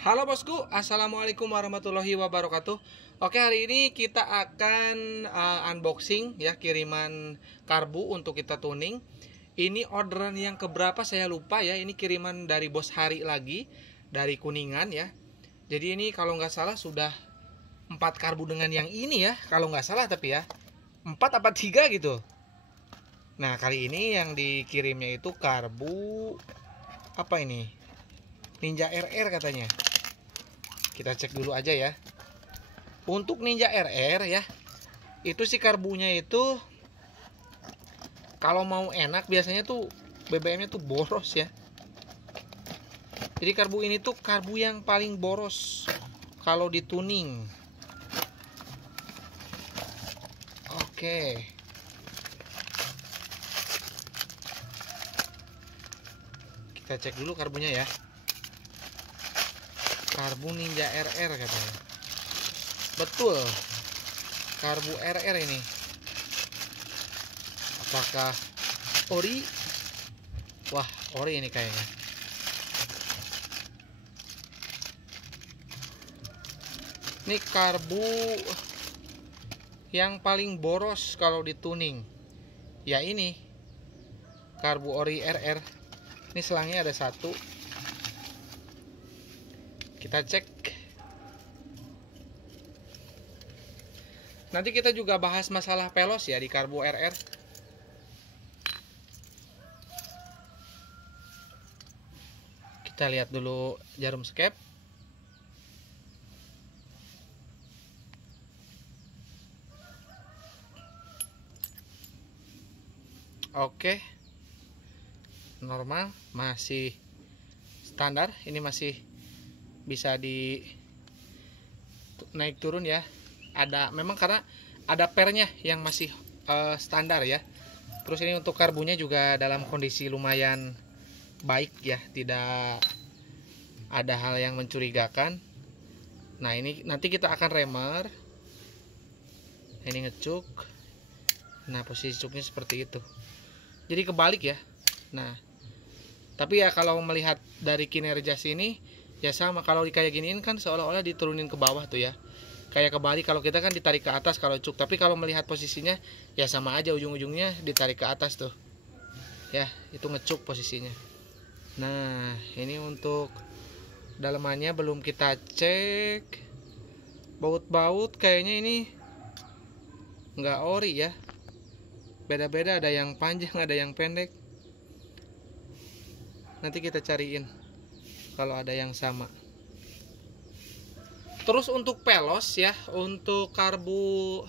Halo bosku, assalamualaikum warahmatullahi wabarakatuh. Oke, hari ini kita akan unboxing ya kiriman karbu untuk kita tuning. Ini orderan yang keberapa saya lupa ya. Ini kiriman dari Bos Hari lagi dari Kuningan ya. Jadi ini kalau nggak salah sudah 4 karbu dengan yang ini ya. Kalau nggak salah tapi ya 4 apa 3 gitu. Nah kali ini yang dikirimnya itu karbu apa ini? Ninja RR katanya. Kita cek dulu aja ya. Untuk Ninja RR ya, itu si karbunya itu kalau mau enak biasanya tuh BBM-nya tuh boros ya. Jadi karbu ini tuh karbu yang paling boros kalau dituning. Oke. Kita cek dulu karbunya ya. Karbu Ninja RR katanya. Betul. Karbu RR ini. Apakah ori? Wah, ori ini kayaknya. Ini karbu yang paling boros kalau dituning. Ya ini. Karbu ori RR. Ini selangnya ada satu. Kita cek. Nanti kita juga bahas masalah pelos ya di karbu RR. Kita lihat dulu jarum skep. Oke. Normal, masih standar. Ini masih bisa di naik turun ya. Ada memang karena ada pernya yang masih standar ya. Terus ini untuk karbunya juga dalam kondisi lumayan baik ya, tidak ada hal yang mencurigakan. Nah ini nanti kita akan remer. Ini ngecuk. Nah posisi cuknya seperti itu. Jadi kebalik ya. Nah tapi ya kalau melihat dari kinerja sini ya sama, kalau kayak giniin kan seolah-olah diturunin ke bawah tuh ya. Kayak kebalik, kalau kita kan ditarik ke atas kalau cuk. Tapi kalau melihat posisinya ya sama aja, ujung-ujungnya ditarik ke atas tuh. Ya, itu ngecuk posisinya. Nah, ini untuk dalemannya belum kita cek. Baut-baut kayaknya ini nggak ori ya. Beda-beda, ada yang panjang, ada yang pendek. Nanti kita cariin kalau ada yang sama. Terus untuk pelos ya, untuk karbu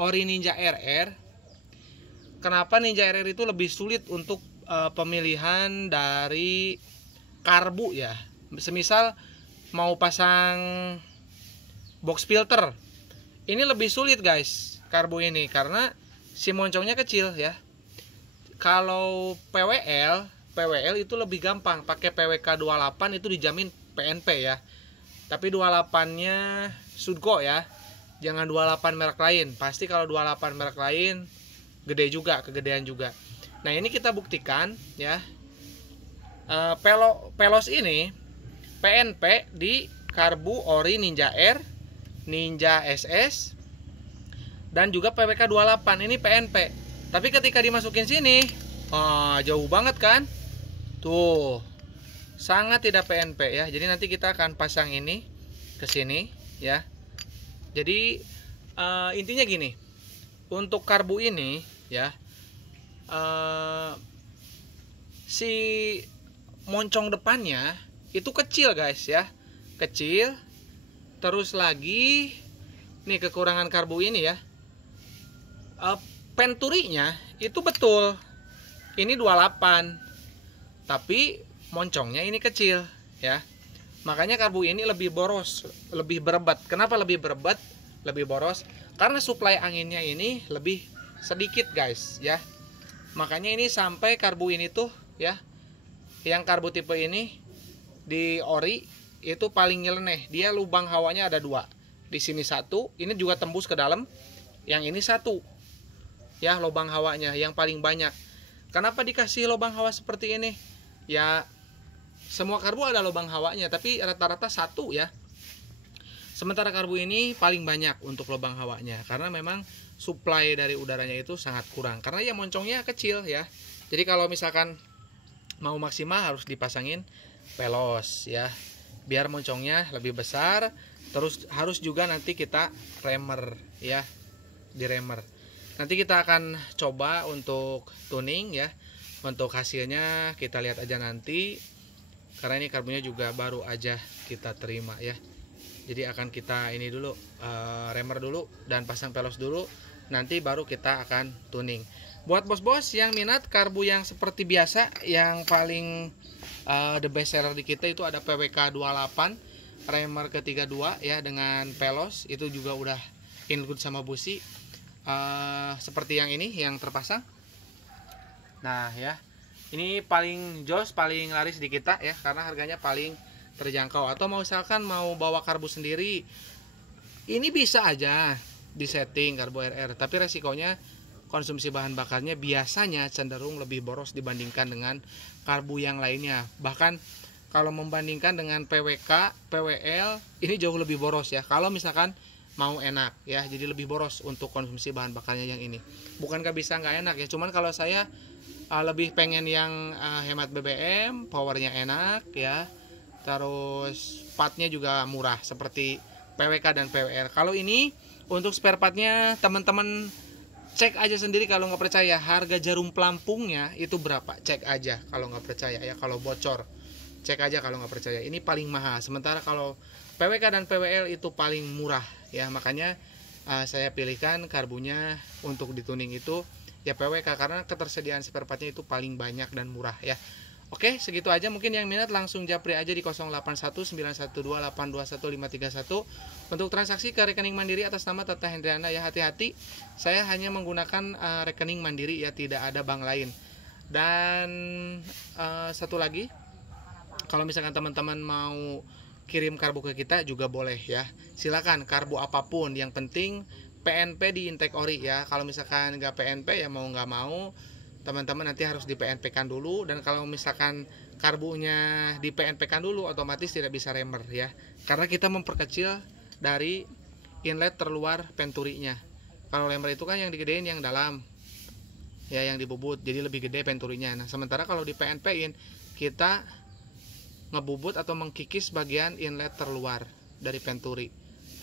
ori Ninja RR, kenapa Ninja RR itu lebih sulit untuk pemilihan dari karbu ya. Semisal mau pasang box filter, ini lebih sulit guys karbu ini karena si moncongnya kecil ya. Kalau PWL itu lebih gampang, pakai PWK 28 itu dijamin PNP ya. Tapi 28-nya Sudco ya. Jangan 28 merek lain. Pasti kalau 28 merek lain gede juga, kegedean juga. Nah, ini kita buktikan ya. Pelos ini PNP di karbu ori Ninja R, Ninja SS dan juga PWK 28. Ini PNP. Tapi ketika dimasukin sini, jauh banget kan? Tuh, sangat tidak PNP ya. Jadi nanti kita akan pasang ini ke sini ya. Jadi intinya gini, untuk karbu ini ya, si moncong depannya itu kecil guys ya, kecil. Terus lagi nih kekurangan karbu ini ya, penturinya itu betul, ini 28. Tapi moncongnya ini kecil ya. Makanya karbu ini lebih boros, lebih berebat. Kenapa lebih berebat, lebih boros? Karena suplai anginnya ini lebih sedikit guys ya. Makanya ini sampai karbu ini tuh ya, yang karbu tipe ini di ori itu paling nyeleneh. Dia lubang hawanya ada 2. Di sini 1, ini juga tembus ke dalam. Yang ini 1 ya, lubang hawanya yang paling banyak. Kenapa dikasih lubang hawa seperti ini? Ya semua karbu ada lubang hawanya, tapi rata-rata satu ya. Sementara karbu ini paling banyak untuk lubang hawanya, karena memang supply dari udaranya itu sangat kurang, karena ya moncongnya kecil ya. Jadi kalau misalkan mau maksimal harus dipasangin pelos ya, biar moncongnya lebih besar. Terus harus juga nanti kita remer ya, di remer. Nanti kita akan coba untuk tuning ya. Untuk hasilnya kita lihat aja nanti, karena ini karbunya juga baru aja kita terima ya. Jadi akan kita ini dulu, remer dulu dan pasang pelos dulu, nanti baru kita akan tuning. Buat bos-bos yang minat karbu yang seperti biasa, yang paling the best seller di kita itu ada PWK 28 remer ke-32 ya, dengan pelos itu juga udah include sama busi, seperti yang ini yang terpasang. Nah ya, ini paling jos, paling laris di kita ya, karena harganya paling terjangkau. Atau mau misalkan mau bawa karbu sendiri, ini bisa aja disetting karbu RR, tapi resikonya konsumsi bahan bakarnya biasanya cenderung lebih boros dibandingkan dengan karbu yang lainnya. Bahkan kalau membandingkan dengan PWK, PWL ini jauh lebih boros ya. Kalau misalkan mau enak ya, jadi lebih boros untuk konsumsi bahan bakarnya yang ini. Bukankah bisa nggak enak ya? Cuman kalau saya lebih pengen yang hemat BBM, powernya enak ya. Terus partnya juga murah seperti PWK dan PWL. Kalau ini untuk spare partnya teman-teman cek aja sendiri kalau nggak percaya. Harga jarum pelampungnya itu berapa? Cek aja kalau nggak percaya ya. Kalau bocor, cek aja kalau nggak percaya. Ini paling mahal. Sementara kalau PWK dan PWL itu paling murah ya. Makanya saya pilihkan karbunya untuk dituning itu ya PWK, karena ketersediaan spare partnya itu paling banyak dan murah ya. Oke, segitu aja. Mungkin yang minat langsung japri aja di 081912821531 untuk transaksi ke rekening mandiri atas nama Tata Hendriana ya. Hati-hati, saya hanya menggunakan rekening mandiri ya, tidak ada bank lain. Dan satu lagi, kalau misalkan teman-teman mau kirim karbu ke kita juga boleh ya. Silakan karbu apapun, yang penting PNP di intake ori ya. Kalau misalkan nggak PNP ya mau nggak mau teman-teman nanti harus di PNP kan dulu. Dan kalau misalkan karbunya di PNP kan dulu, otomatis tidak bisa remer ya, karena kita memperkecil dari inlet terluar penturinya. Kalau remer itu kan yang digedein yang dalam ya, yang dibubut, jadi lebih gede penturinya. Nah sementara kalau di PNP-in kita ngebubut atau mengkikis bagian inlet terluar dari penturi,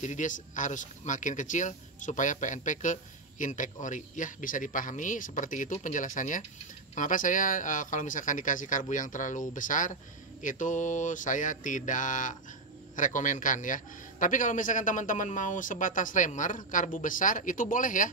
jadi dia harus makin kecil supaya PNP ke intake ori ya. Bisa dipahami seperti itu penjelasannya. Mengapa saya kalau misalkan dikasih karbu yang terlalu besar itu saya tidak rekomenkan ya. Tapi kalau misalkan teman-teman mau sebatas remer karbu besar itu boleh ya.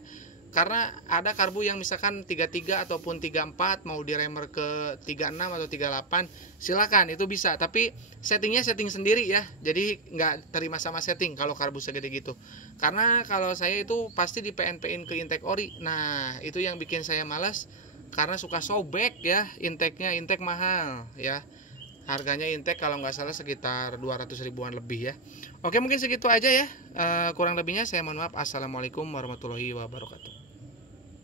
Karena ada karbu yang misalkan 33 ataupun 34 mau diremer ke 36 atau 38, silakan, itu bisa. Tapi settingnya setting sendiri ya. Jadi nggak terima sama setting kalau karbu segede gitu. Karena kalau saya itu pasti di PNP-in ke intake ori. Nah itu yang bikin saya malas, karena suka sobek ya intake-nya. Intake mahal ya. Harganya intake kalau nggak salah sekitar 200 ribuan lebih ya. Oke, mungkin segitu aja ya. Kurang lebihnya saya mohon maaf. Assalamualaikum warahmatullahi wabarakatuh.